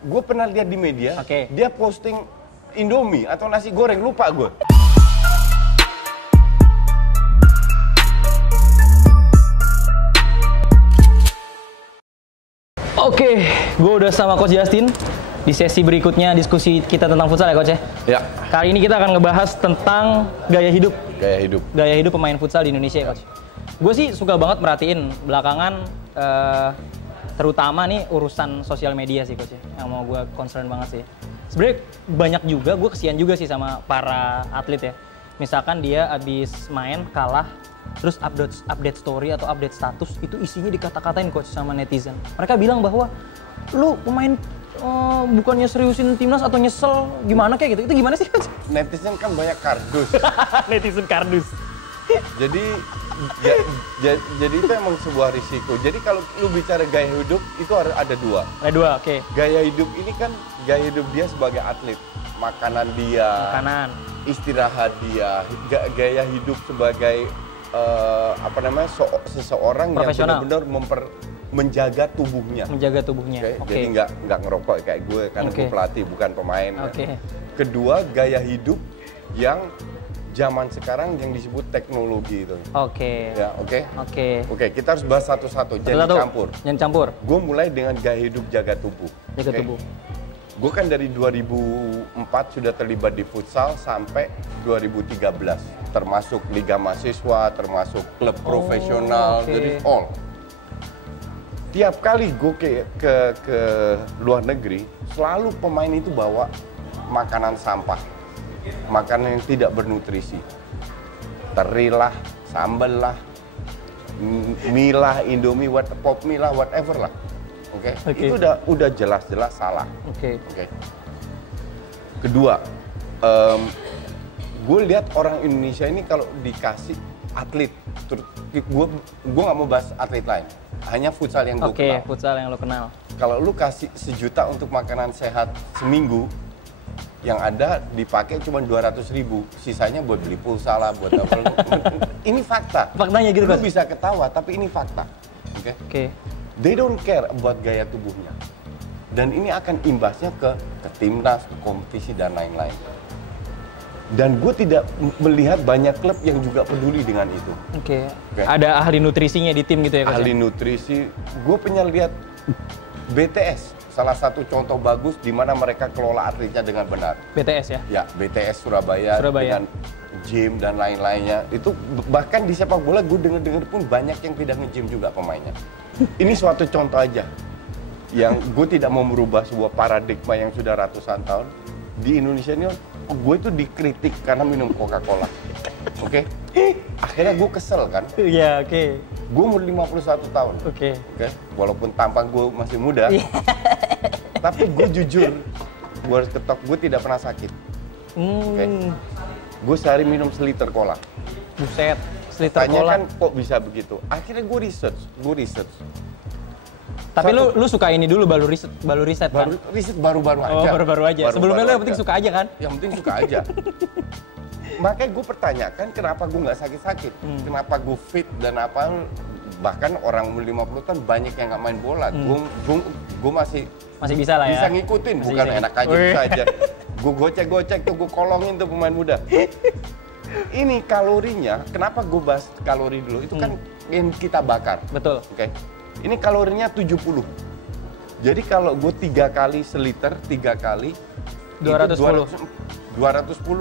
gue pernah lihat di media, Oke. dia posting Indomie atau nasi goreng, lupa gue. Oke, gue udah sama Coach Justin. Di sesi berikutnya diskusi kita tentang futsal ya Coach ya? Ya. Kali ini kita akan ngebahas tentang gaya hidup. Gaya hidup. Gaya hidup pemain futsal di Indonesia ya Coach. Gue sih suka banget merhatiin belakangan, terutama nih urusan sosial media sih Coach ya, yang mau gue concern banget sih. Sebenarnya banyak juga, gue kesian juga sih sama para atlet ya. Misalkan dia abis main kalah, terus update story atau update status, itu isinya dikata-katain Coach sama netizen. Mereka bilang bahwa lu pemain bukannya seriusin timnas atau nyesel gimana kayak gitu. Itu gimana sih Coach? Netizen kan banyak kardus. Netizen kardus. Jadi jadi itu emang sebuah risiko. Jadi kalau lu bicara gaya hidup itu ada dua. Ada dua, oke. Gaya hidup ini kan gaya hidup dia sebagai atlet, makanan dia, istirahat dia, gaya hidup sebagai seseorang yang benar-benar menjaga tubuhnya. Menjaga tubuhnya. Okay? Jadi nggak ngerokok kayak gue karena gue pelatih bukan pemain. Kedua, gaya hidup yang zaman sekarang yang disebut teknologi itu. Ya, oke, kita harus bahas satu-satu. Jangan campur. Gue mulai dengan gaya hidup jaga tubuh. Jaga tubuh. Gue kan dari 2004 sudah terlibat di futsal sampai 2013. Termasuk liga mahasiswa, termasuk klub profesional, jadi all. Tiap kali gue ke luar negeri, selalu pemain itu bawa makanan sampah. Makanan yang tidak bernutrisi. Teri lah, sambal lah, mie lah, Indomie, pop mie lah, whatever lah. Oke. Itu udah jelas-jelas salah. Oke. Kedua, gue lihat orang Indonesia ini kalau dikasih atlet, gue nggak mau bahas atlet lain, hanya futsal yang gue kenal. Futsal yang lo kenal. Kalau lu kasih 1 juta untuk makanan sehat seminggu, yang ada dipakai cuma 200.000, sisanya buat beli pulsa lah, buat apa. Ini fakta. Faktanya gitu kan? Lu bisa ketawa, tapi ini fakta. Oke. They don't care about gaya tubuhnya. Dan ini akan imbasnya ke timnas, ke kompetisi dan lain-lain. Dan gue tidak melihat banyak klub yang juga peduli dengan itu. Oke. Ada ahli nutrisinya di tim gitu ya Coach? Ahli nutrisi. Gue pernah lihat BTS. Salah satu contoh bagus di mana mereka kelola atletnya dengan benar. BTS ya? Ya, BTS Surabaya. Dengan gym dan lain-lainnya. Itu bahkan di sepak bola gue dengar pun banyak yang tidak nge-gym juga pemainnya. Ini suatu contoh aja. Yang gue tidak mau merubah sebuah paradigma yang sudah ratusan tahun. Di Indonesia ini gue itu dikritik karena minum Coca-Cola. Oke? Akhirnya gue kesel kan? Iya, oke. Gue umur 51 tahun. Oke. Walaupun tampang gue masih muda. Tapi gue jujur, gue harus ketok, gue tidak pernah sakit. Gue sehari minum seliter cola. Buset, seliter Tanya cola. Kan kok bisa begitu? Akhirnya gue research. Tapi lu suka ini dulu baru riset kan? Riset baru-baru aja. Oh, baru-baru aja. Sebelumnya lu yang penting suka aja kan? Yang penting suka aja. Makanya gue pertanyakan kenapa gue nggak sakit-sakit, kenapa gue fit dan apa, bahkan orang umur 50 tahun banyak yang nggak main bola, gue masih bisa lah ya, bisa ngikutin, bukan enak aja bisa aja, gue gocek tuh, gue kolongin tuh pemain muda. Ini kalorinya, kenapa gue bahas kalori dulu, itu kan yang kita bakar. Betul. Ini kalorinya 70, jadi kalau gue 3 kali seliter, 3 kali 210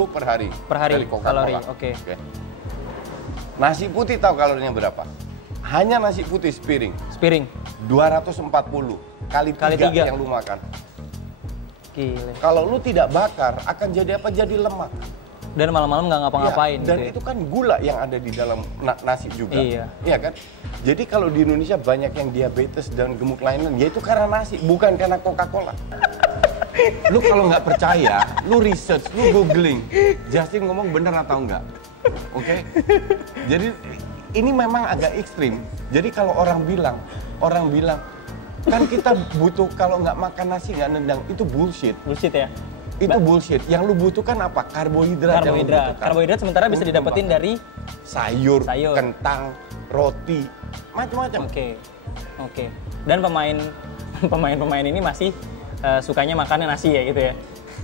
per hari dari Coca-Cola. Oke. Nasi putih tahu kalorinya berapa? Hanya nasi putih sepiring 240 kali 3 yang lu makan. Gile. Kalau lu tidak bakar akan jadi apa? Jadi lemak. Dan malam-malam nggak ngapa-ngapain. Dan itu kan gula yang ada di dalam nasi juga. Iya kan? Jadi kalau di Indonesia banyak yang diabetes dan gemuk lainnya, ya itu karena nasi, bukan karena Coca-Cola. Lu kalau nggak percaya, lu research, lu googling, Justin ngomong bener atau enggak. Oke? Jadi ini memang agak ekstrim. Jadi kalau orang bilang, kan kita butuh kalau nggak makan nasi nggak nendang, itu bullshit. Bullshit ya? Itu bullshit. Yang lu butuhkan apa? Karbohidrat. Karbohidrat sementara bisa didapetin dari sayur, kentang, roti, macam-macam. Oke. Dan pemain ini masih sukanya makannya nasi ya gitu ya.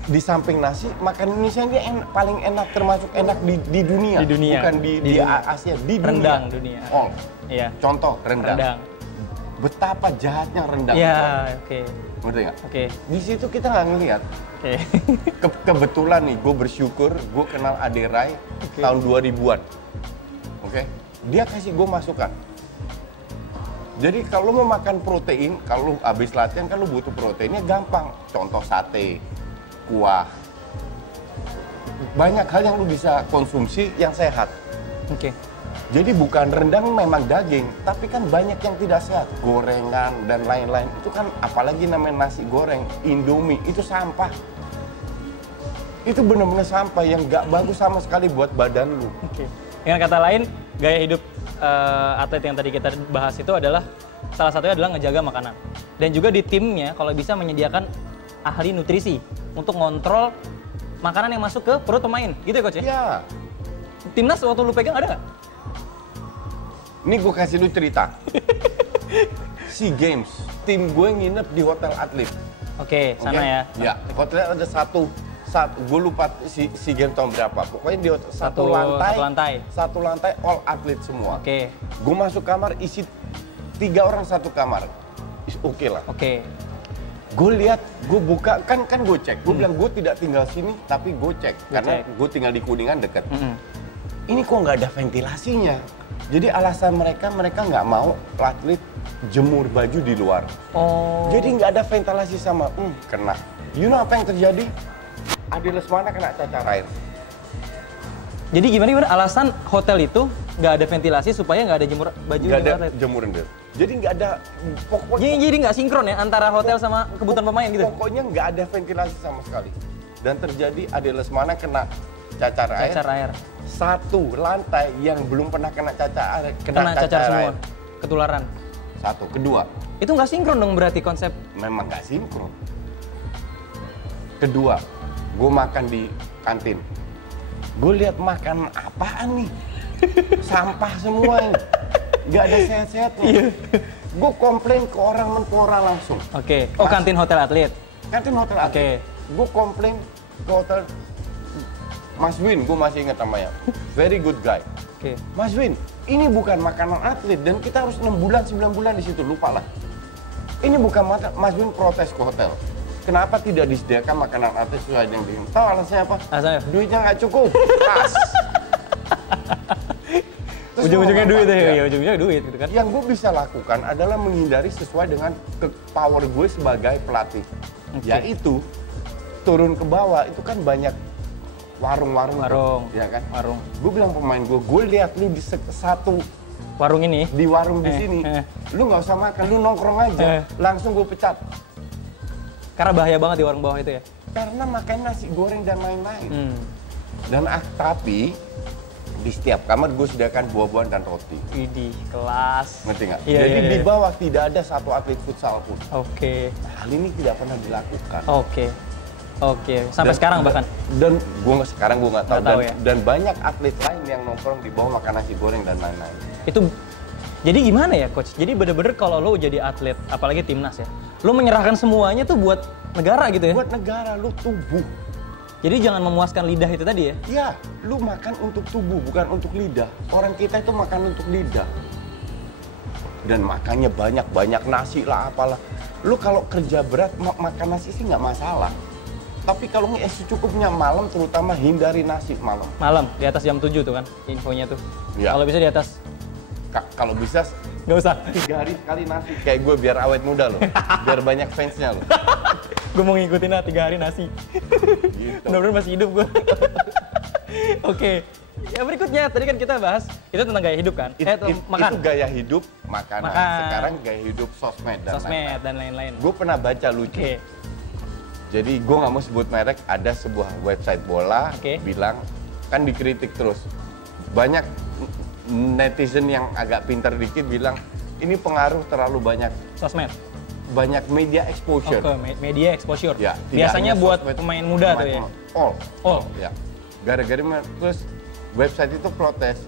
Di samping nasi, makan Indonesia ini paling enak, termasuk enak di dunia. Di dunia. Bukan di Asia, di dunia. Rendang dunia. All. Iya. Contoh, rendang. Betapa jahatnya rendang. Iya, oke. Ngerti nggak? Oke. Di situ kita nggak ngelihat. Oke. Kebetulan nih, gue bersyukur, gue kenal Ade Rai tahun 2000-an. Oke? Dia kasih gue masukan. Jadi kalau mau makan protein, kalau habis latihan kan lu butuh proteinnya gampang. Contoh sate, kuah. Banyak hal yang lu bisa konsumsi yang sehat. Oke. Jadi bukan rendang memang daging, tapi kan banyak yang tidak sehat. Gorengan dan lain-lain. Itu kan apalagi namanya nasi goreng, Indomie, itu sampah. Itu benar-benar sampah yang nggak bagus sama sekali buat badan lu. Oke. Dengan kata lain, gaya hidup atlet yang tadi kita bahas itu adalah salah satunya adalah ngejaga makanan. Dan juga di timnya kalau bisa menyediakan ahli nutrisi untuk ngontrol makanan yang masuk ke perut pemain. Gitu ya Coach ya? Iya. Timnas waktu lu pegang ada nggak? Ini gue kasih lu cerita. SEA Games, tim gue nginep di hotel atlet. Oke, sana ya. Ya, hotelnya ada satu gue lupa SEA Games tahun berapa. Pokoknya di hotel, satu lantai all atlet semua. Oke. Gue masuk kamar isi 3 orang satu kamar. Oke lah. Oke. Gue lihat, gue buka, kan gue cek. Gue bilang gue tidak tinggal sini, tapi gue cek. Karena gue tinggal di Kuningan dekat. Ini kok nggak ada ventilasinya. Jadi alasan mereka nggak mau atlet jemur baju di luar. Oh. Jadi nggak ada ventilasi sama, kena. You know apa yang terjadi? Ade Lesmana kena cacar air. Jadi gimana alasan hotel itu nggak ada ventilasi supaya nggak ada jemur baju? Nggak ada jemuran deh. Jadi nggak ada, pokoknya. Jadi nggak sinkron ya antara hotel sama kebutuhan pemain gitu? Pokoknya nggak ada ventilasi sama sekali. Dan terjadi Ade Lesmana kena cacar air. Satu lantai yang belum pernah kena cacar air, kena cacar semua, ketularan. Satu, kedua. Itu nggak sinkron dong berarti konsep? Memang nggak sinkron. Kedua, gue makan di kantin. Gue lihat makan apaan nih? Sampah semua ini. Nggak ada sehat-sehatnya. Gue komplain ke orang Menpora langsung. Oke. Oh, kantin hotel atlet? Kantin hotel atlet. Gue komplain ke hotel Mas Win, gue masih ingat namanya. Very good guy. Oke. Mas Win, ini bukan makanan atlet dan kita harus 6 bulan, 9 bulan di situ, lupa lah. Ini bukan Mas Win protes ke hotel. Kenapa tidak disediakan makanan atlet sesuai yang diinginkan? Tahu alasannya apa? Alasannya? Duitnya nggak cukup. Pas. Ujung-ujungnya duit ya, ujung-ujungnya duit gitu kan. Yang gue bisa lakukan adalah menghindari sesuai dengan power gue sebagai pelatih. Yaitu turun ke bawah, itu kan banyak warung, ya kan? Warung. Gue bilang pemain gue lihat lu di satu warung ini, di warung di sini, lu nggak usah makan, lu nongkrong aja, langsung gue pecat. Karena bahaya banget di warung bawah itu ya? Karena makan nasi goreng dan lain-lain. Dan tapi di setiap kamar gue sediakan buah-buahan dan roti. Widih, kelas. Ngerti nggak? Iya, Jadi iya. di bawah tidak ada satu atlet futsal pun. Oke. Hal ini tidak pernah dilakukan. Oke, sampai sekarang bahkan. Dan sekarang gue nggak tahu. Ya? Dan banyak atlet lain yang nongkrong di bawah makan nasi goreng dan lain-lain. Itu jadi gimana ya coach? Jadi bener-bener kalau lo jadi atlet, apalagi timnas ya, lo menyerahkan semuanya tuh buat negara gitu ya? Buat negara, lo tubuh. Jadi jangan memuaskan lidah itu tadi ya? Iya, lu makan untuk tubuh, bukan untuk lidah. Orang kita itu makan untuk lidah. Dan makannya banyak nasi lah, apalah. Lu kalau kerja berat, makan nasi sih nggak masalah. Tapi kalau secukupnya malam, terutama hindari nasi malam. Malam, di atas jam 7 tuh kan, infonya tuh. Ya. Kalau bisa di atas? Kalau bisa, nggak usah. 3 hari sekali nasi. Kayak gue biar awet muda loh, biar banyak fansnya loh. Gue mau ngikutin 3 hari nasi. Gitu. Bener-bener masih hidup gue. Oke. Ya berikutnya, tadi kan kita bahas, itu tentang gaya hidup kan? Makan. Itu gaya hidup, makanan. Sekarang gaya hidup sosmed dan lain-lain. Gue pernah baca lucu. Jadi gue nggak mau sebut merek, ada sebuah website bola bilang, kan dikritik terus. Banyak netizen yang agak pintar dikit bilang, ini pengaruh terlalu banyak. Sosmed? Banyak media exposure. Media exposure. Ya, biasanya buat pemain muda tuh ya? All. Ya. Gara-gara terus website itu protes.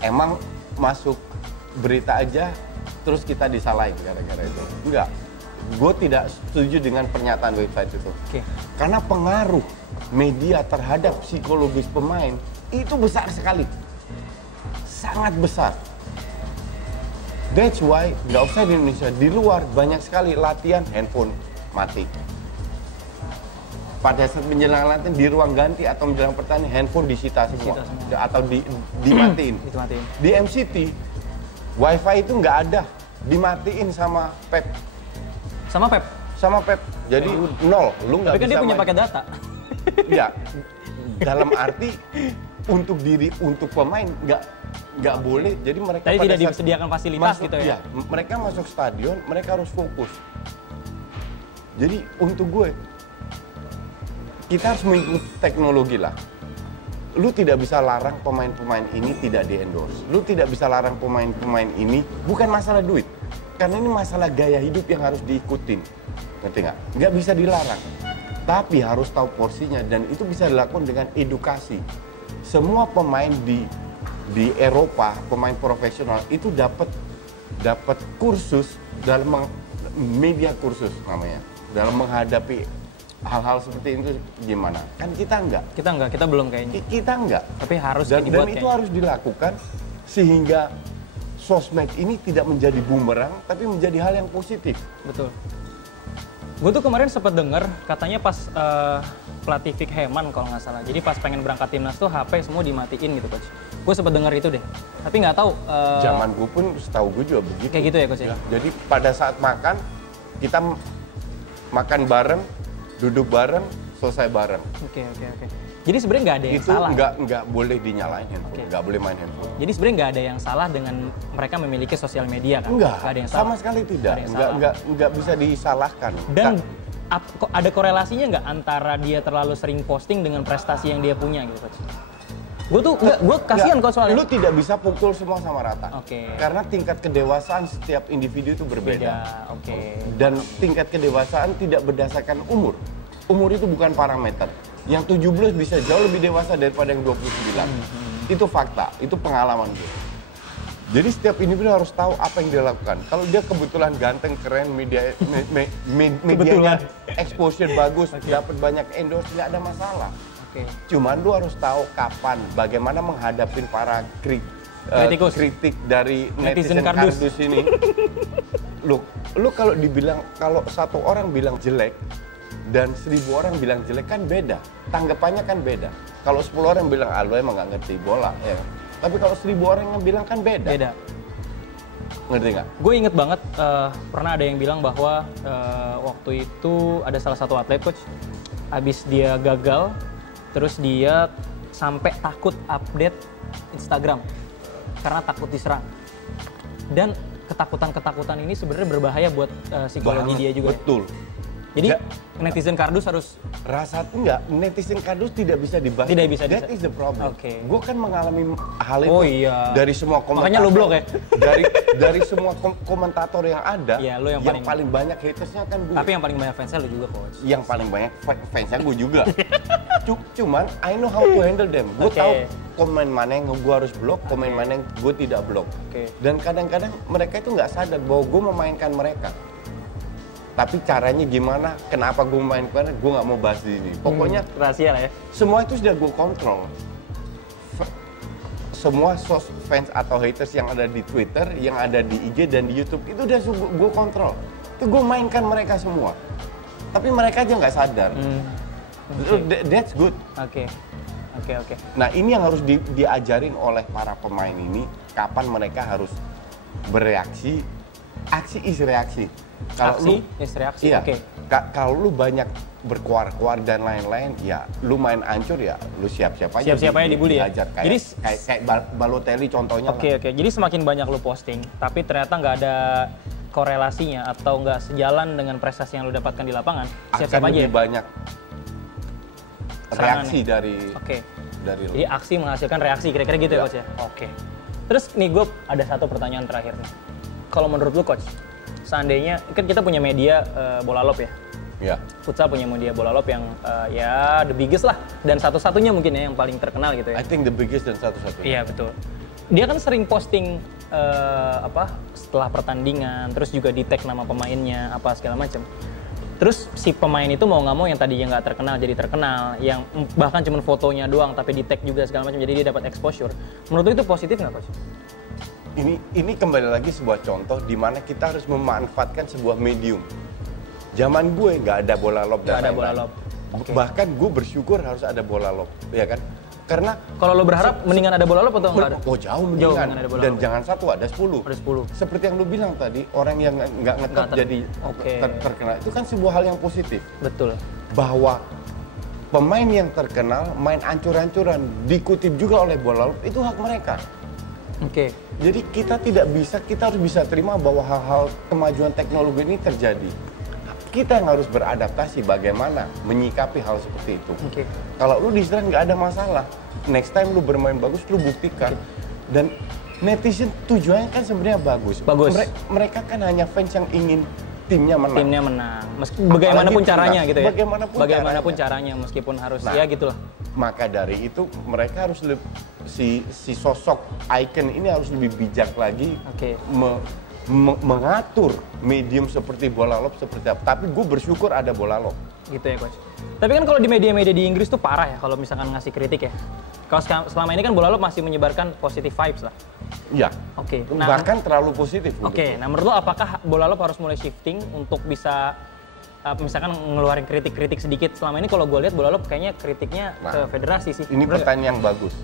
Emang masuk berita aja, terus kita disalahin gara-gara itu? Enggak. gue tidak setuju dengan pernyataan website itu. Karena pengaruh media terhadap psikologis pemain itu besar sekali. Sangat besar. That's why nggak usah di Indonesia, di luar banyak sekali latihan handphone mati. Pada saat menjelang latihan di ruang ganti atau menjelang pertandingan handphone disita semua. Atau dimatiin. Di MCT wifi itu nggak ada, dimatiin sama Pep. Sama Pep. Jadi nol, lu nggak bisa. Tapi kan dia punya pakai data. Ya, dalam arti untuk pemain nggak boleh. Jadi mereka tadi tidak disediakan fasilitas gitu ya. Mereka masuk stadion, mereka harus fokus. Jadi untuk gue, kita harus mengikuti teknologi lah. Lu tidak bisa larang pemain-pemain ini tidak di-endorse. Lu tidak bisa larang pemain-pemain ini, bukan masalah duit. Karena ini masalah gaya hidup yang harus diikutin. Ngerti nggak? Nggak bisa dilarang. Tapi harus tahu porsinya dan itu bisa dilakukan dengan edukasi. Semua pemain di Eropa, pemain profesional itu dapat kursus dalam media kursus namanya. Dalam menghadapi hal-hal seperti itu gimana? Kan kita enggak. Kita belum kayaknya. Kita enggak. Tapi harus dan dibuat itu harus dilakukan sehingga sosmed ini tidak menjadi bumerang tapi menjadi hal yang positif. Betul. Gue tuh kemarin sempat denger katanya pas pelatih Vic Heman kalau nggak salah. Jadi pas pengen berangkat timnas tuh HP semua dimatiin gitu coach. Gue sempat denger itu deh. Tapi nggak tahu. Zaman gue pun setahu gue juga begitu. Kayak gitu ya coach ya? Jadi pada saat makan kita makan bareng, duduk bareng, selesai bareng. Oke. Jadi sebenarnya nggak ada yang salah. Itu nggak boleh dinyalain handphone, nggak boleh main handphone. Jadi sebenarnya nggak ada yang salah dengan mereka memiliki sosial media kan? Nggak ada yang salah. Sama sekali tidak. Nggak bisa disalahkan. Dan ada korelasinya nggak antara dia terlalu sering posting dengan prestasi yang dia punya gitu coach? Gue kasihan coach soalnya. Lu tidak bisa pukul semua sama rata. Oke. Karena tingkat kedewasaan setiap individu itu berbeda. Oke. Dan tingkat kedewasaan tidak berdasarkan umur. Umur itu bukan parameter. Yang 17 bisa jauh lebih dewasa daripada yang 29. Itu fakta, itu pengalaman gue. Jadi setiap individu harus tahu apa yang dia lakukan. Kalau dia kebetulan ganteng, keren, medianya exposure bagus, dapat banyak endorse, nggak ada masalah. Cuman lu harus tahu kapan, bagaimana menghadapi para kritik dari netizen kardus ini. Lu kalau satu orang bilang jelek dan 1000 orang bilang jelek kan beda, tanggapannya kan beda. Kalau 10 orang bilang lu emang nggak ngerti bola, ya. Tapi kalau 1000 orang yang bilang kan beda. Ngerti nggak? Gue inget banget pernah ada yang bilang bahwa waktu itu ada salah satu atlet coach, abis dia gagal. Terus dia sampai takut update Instagram karena takut diserang. Dan ketakutan ini sebenarnya berbahaya buat psikologi dia juga. Betul. Jadi netizen kardus harus netizen kardus tidak bisa dibahas. Tidak bisa. That is the problem. Gue kan mengalami hal itu dari semua komentator. Makanya lu blok ya? Dari semua komentator yang ada, lu yang paling banyak hatersnya kan gue. Tapi yang paling banyak fansnya lu juga coach. Yang paling banyak fansnya gue juga. Cuman I know how to handle them. Gue tahu komen mana yang gue harus blok, komen mana yang gue tidak blok. Dan kadang-kadang mereka itu nggak sadar bahwa gue memainkan mereka. Tapi caranya gimana, kenapa gue memainkan, gue nggak mau bahas di sini. Pokoknya rahasia lah ya. Semua itu sudah gue kontrol. Semua fans atau haters yang ada di Twitter, yang ada di IG dan di YouTube, itu udah gue kontrol. Itu gue mainkan mereka semua. Tapi mereka aja nggak sadar. That's good. Oke. Nah ini yang harus diajarin oleh para pemain ini, kapan mereka harus bereaksi. Aksi is reaksi. Kalau lu reaksi, kalau lu banyak berkuar-kuar dan lain-lain, ya lu main ancur ya, lu siap-siap aja. Siap-siap aja dibully ya. Jadi kayak Balotelli contohnya. Oke. Jadi semakin banyak lu posting, tapi ternyata nggak ada korelasinya atau nggak sejalan dengan prestasi yang lu dapatkan di lapangan, siap-siap aja. Lebih banyak reaksi dari lu. Jadi aksi menghasilkan reaksi, kira-kira gitu ya coach ya. Terus nih gue ada satu pertanyaan terakhir nih. Kalau menurut lu coach, seandainya kan kita punya media bola lop ya. Iya. Futsal punya media bola lop yang ya the biggest lah dan satu-satunya mungkin ya yang paling terkenal gitu ya. I think the biggest dan satu-satunya. Iya betul. Dia kan sering posting setelah pertandingan, terus juga di tag nama pemainnya apa segala macam. Terus si pemain itu mau nggak mau yang tadinya nggak terkenal jadi terkenal, yang bahkan cuma fotonya doang tapi di tag juga segala macam, jadi dia dapat exposure. Menurut lu itu positif nggak, Coach? Ini kembali lagi sebuah contoh di mana kita harus memanfaatkan sebuah medium. Zaman gue nggak ada bola lob dan lain-lain. Okay. Bahkan gue bersyukur harus ada bola lob, ya kan? Karena kalau lo berharap mendingan ada bola lob atau nggak ada? Oh jauh mendingan. Dan jangan satu, ada 10. Ada 10. Seperti yang lu bilang tadi, orang yang nggak ngetop jadi terkenal. Itu kan sebuah hal yang positif. Betul. Bahwa pemain yang terkenal main ancur-ancuran, dikutip juga oleh bola lob, itu hak mereka. Oke. Jadi kita harus bisa terima bahwa hal-hal kemajuan teknologi ini terjadi. Kita yang harus beradaptasi bagaimana menyikapi hal seperti itu. Okay. Kalau lu diserang nggak ada masalah, next time lu bermain bagus, lu buktikan. Dan netizen tujuannya kan sebenarnya bagus. Mereka kan hanya fans yang ingin timnya menang. Timnya menang. Bagaimanapun caranya gitu ya. Bagaimanapun caranya meskipun harus ya gitulah. Maka dari itu mereka harus si sosok icon ini harus lebih bijak lagi. Okay. Mengatur medium seperti bola lob seperti apa. Tapi gue bersyukur ada bola lob. Gitu ya, Coach. Tapi kan kalau di media-media di Inggris tuh parah ya kalau misalkan ngasih kritik ya. Kalau selama ini kan bola lob masih menyebarkan positive vibes lah. Iya. Oke. Bahkan terlalu positif. Oke. Nah, menurut lo apakah bola lob harus mulai shifting untuk bisa misalkan ngeluarin kritik-kritik sedikit? Selama ini kalau gue lihat bola lob kayaknya kritiknya ke federasi sih. Ini pertanyaan yang bagus.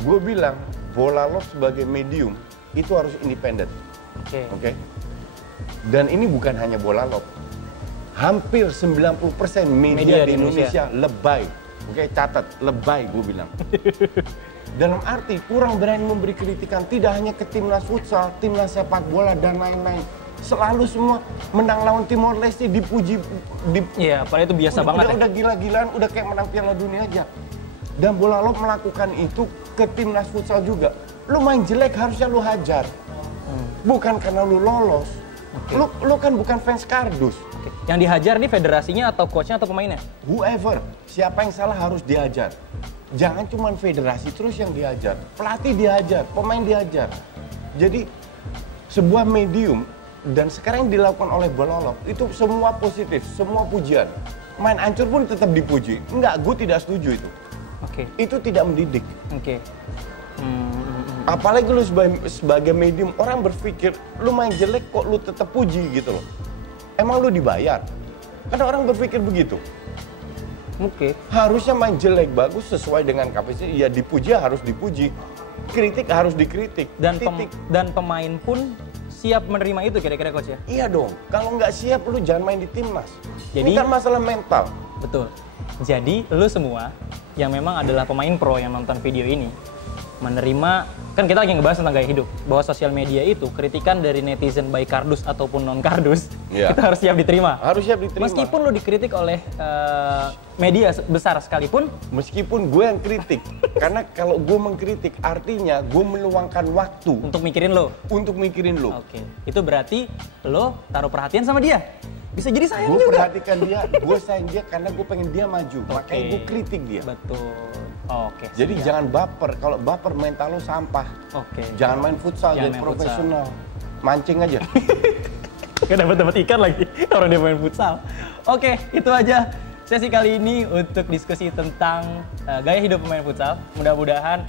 Gue bilang bola lob sebagai medium itu harus independen. Oke. Dan ini bukan hanya bola lob. Hampir 90% media di Indonesia lebay. Oke, catat, lebay gue bilang. Dalam arti kurang berani memberi kritikan tidak hanya ke timnas futsal, timnas sepak bola dan lain-lain. Selalu semua menang lawan Timor Leste dipuji. Iya, padahal itu biasa banget. Udah gila-gilaan, udah kayak menang Piala Dunia aja. Dan bola lob melakukan itu ke timnas futsal juga. Lu main jelek harusnya lu hajar. Bukan karena lu lolos. Okay. Lu kan bukan fans kardus. Okay. Yang dihajar nih federasinya atau coachnya atau pemainnya? Whoever. Siapa yang salah harus dihajar. Jangan cuma federasi terus yang dihajar. Pelatih dihajar, pemain dihajar. Jadi sebuah medium dan sekarang yang dilakukan oleh bola lob itu semua positif, semua pujian. Main hancur pun tetap dipuji. Enggak, gue tidak setuju itu. Oke. Itu tidak mendidik. Oke. Apalagi lu sebagai medium, orang berpikir lu main jelek kok lu tetap puji gitu loh. Emang lu dibayar? Karena orang berpikir begitu. Oke. Harusnya main jelek bagus sesuai dengan kapasitas, ya dipuji harus dipuji. Kritik harus dikritik. Dan pemain pun siap menerima itu kira-kira, Coach ya? Iya dong. Kalau nggak siap lu jangan main di timnas. Jadi, ini kan masalah mental. Betul. Jadi lu semua yang memang adalah pemain pro yang nonton video ini menerima, kan kita lagi ngebahas tentang gaya hidup, bahwa sosial media itu kritikan dari netizen baik kardus ataupun non kardus, kita harus siap diterima. Harus siap diterima. Meskipun lo dikritik oleh media besar sekalipun. Meskipun gue yang kritik, karena kalau gue mengkritik artinya gue meluangkan waktu untuk mikirin lo. Untuk mikirin lo. Oke. Itu berarti lo taruh perhatian sama dia. Bisa jadi sayang juga. Gue perhatikan dia, gue sayang dia karena gue pengen dia maju. Makanya gue kritik dia. Betul. Oke. Jadi jangan baper. Kalau baper mental lo sampah. Oke. Jangan main futsal, jadi profesional. Mancing aja. Gak dapat ikan lagi orang dia main futsal. Oke, itu aja sesi kali ini untuk diskusi tentang gaya hidup pemain futsal. Mudah-mudahan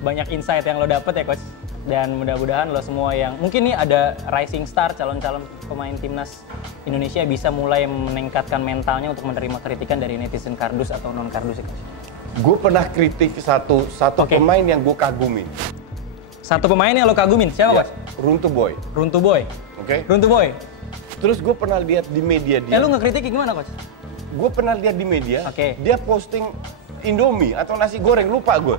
banyak insight yang lo dapet ya, Coach. Dan mudah-mudahan lo semua yang mungkin nih ada rising star, calon-calon pemain timnas Indonesia bisa mulai meningkatkan mentalnya untuk menerima kritikan dari netizen kardus atau non kardus. Gue pernah kritik satu pemain yang gue kagumin. Satu pemain yang lo kagumin, siapa, Coach? Runtuh Boy. Runtuh Boy. Oke. Runtuh Boy. Terus gue pernah lihat di media dia. Lu ngekritik gimana, Coach? Gue pernah lihat di media, dia posting Indomie atau nasi goreng, lupa gue.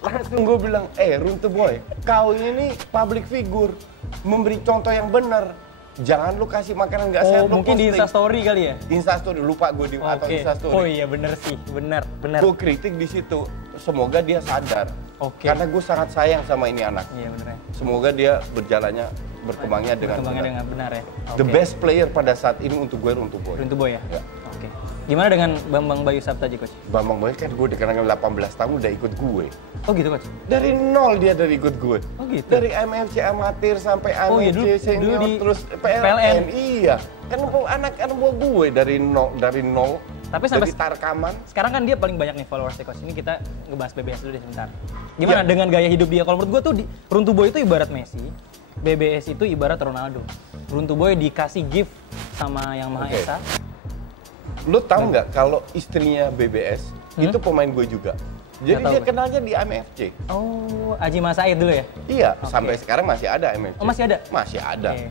Langsung gue bilang, Runtuh Boy, kau ini public figure, memberi contoh yang benar. Jangan lu kasih makanan nggak sehat, mungkin di Instastory kali ya? Instastory, lupa gue di atau Instastory. Oh iya bener sih, bener. Gue kritik di situ, semoga dia sadar. Karena gue sangat sayang sama ini anak. Iya bener ya. Semoga dia berkembangnya dengan benar ya. The best player pada saat ini untuk gue Runtuh Boy. Runtuh Boy ya? Ya. Oke. Gimana dengan Bambang Bayu Saptaji, Coach? Bambang Bayu kan gue dikenal 18 tahun udah ikut gue. Oh gitu, Coach? Dari nol dia dari ikut gue. Oh gitu? Dari MFC amatir sampai Oh, iya, AMFC dulu senior di terus PLN. Iya. Kan anak-anak buah gue dari nol. Tapi sampai dari Tarkaman. sekarang kan dia paling banyak nih followersnya, Coach. Ini kita ngebahas BBS dulu deh sebentar. Gimana dengan gaya hidup dia? Kalau menurut gue tuh Runtuh Boy itu ibarat Messi, BBS itu ibarat Ronaldo. Runtuh Boy dikasih gift sama Yang Maha Esa. Lo tau nggak kalau istrinya BBS itu pemain gue juga. Jadi dia kenalnya di MFC. Oh, Aji Mas Said dulu ya? Iya, sampai sekarang masih ada MFC. Oh, masih ada? Masih ada. Okay.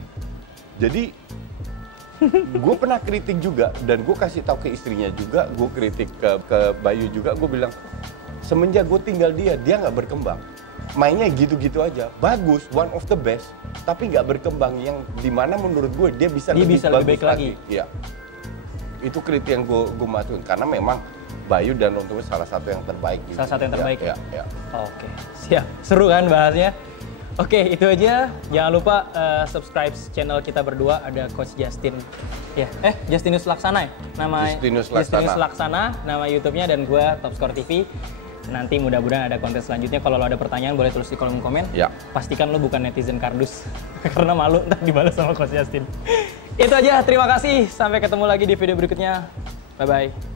Jadi gue pernah kritik juga dan gue kasih tahu ke istrinya juga, gue kritik ke Bayu juga, gue bilang semenjak gue tinggal dia nggak berkembang. Mainnya gitu-gitu aja, bagus, one of the best, tapi nggak berkembang yang dimana menurut gue dia bisa lebih baik lagi. Iya. Itu kritik yang gue masukin karena memang Bayu dan Runtuh salah satu yang terbaik. Salah satu yang terbaik ya? Ya. Oke, siap. Seru kan bahasnya? Oke, itu aja. Jangan lupa subscribe channel kita berdua. Ada Coach Justin. Ya, Justinus Laksana ya? Justinus Laksana. Nama YouTube-nya, dan gue Topscore TV. Nanti mudah-mudahan ada konten selanjutnya. Kalau lo ada pertanyaan boleh tulis di kolom komen. Ya. Pastikan lo bukan netizen kardus. Karena malu ntar dibalas sama Coach Justin. Itu aja, terima kasih. Sampai ketemu lagi di video berikutnya. Bye-bye.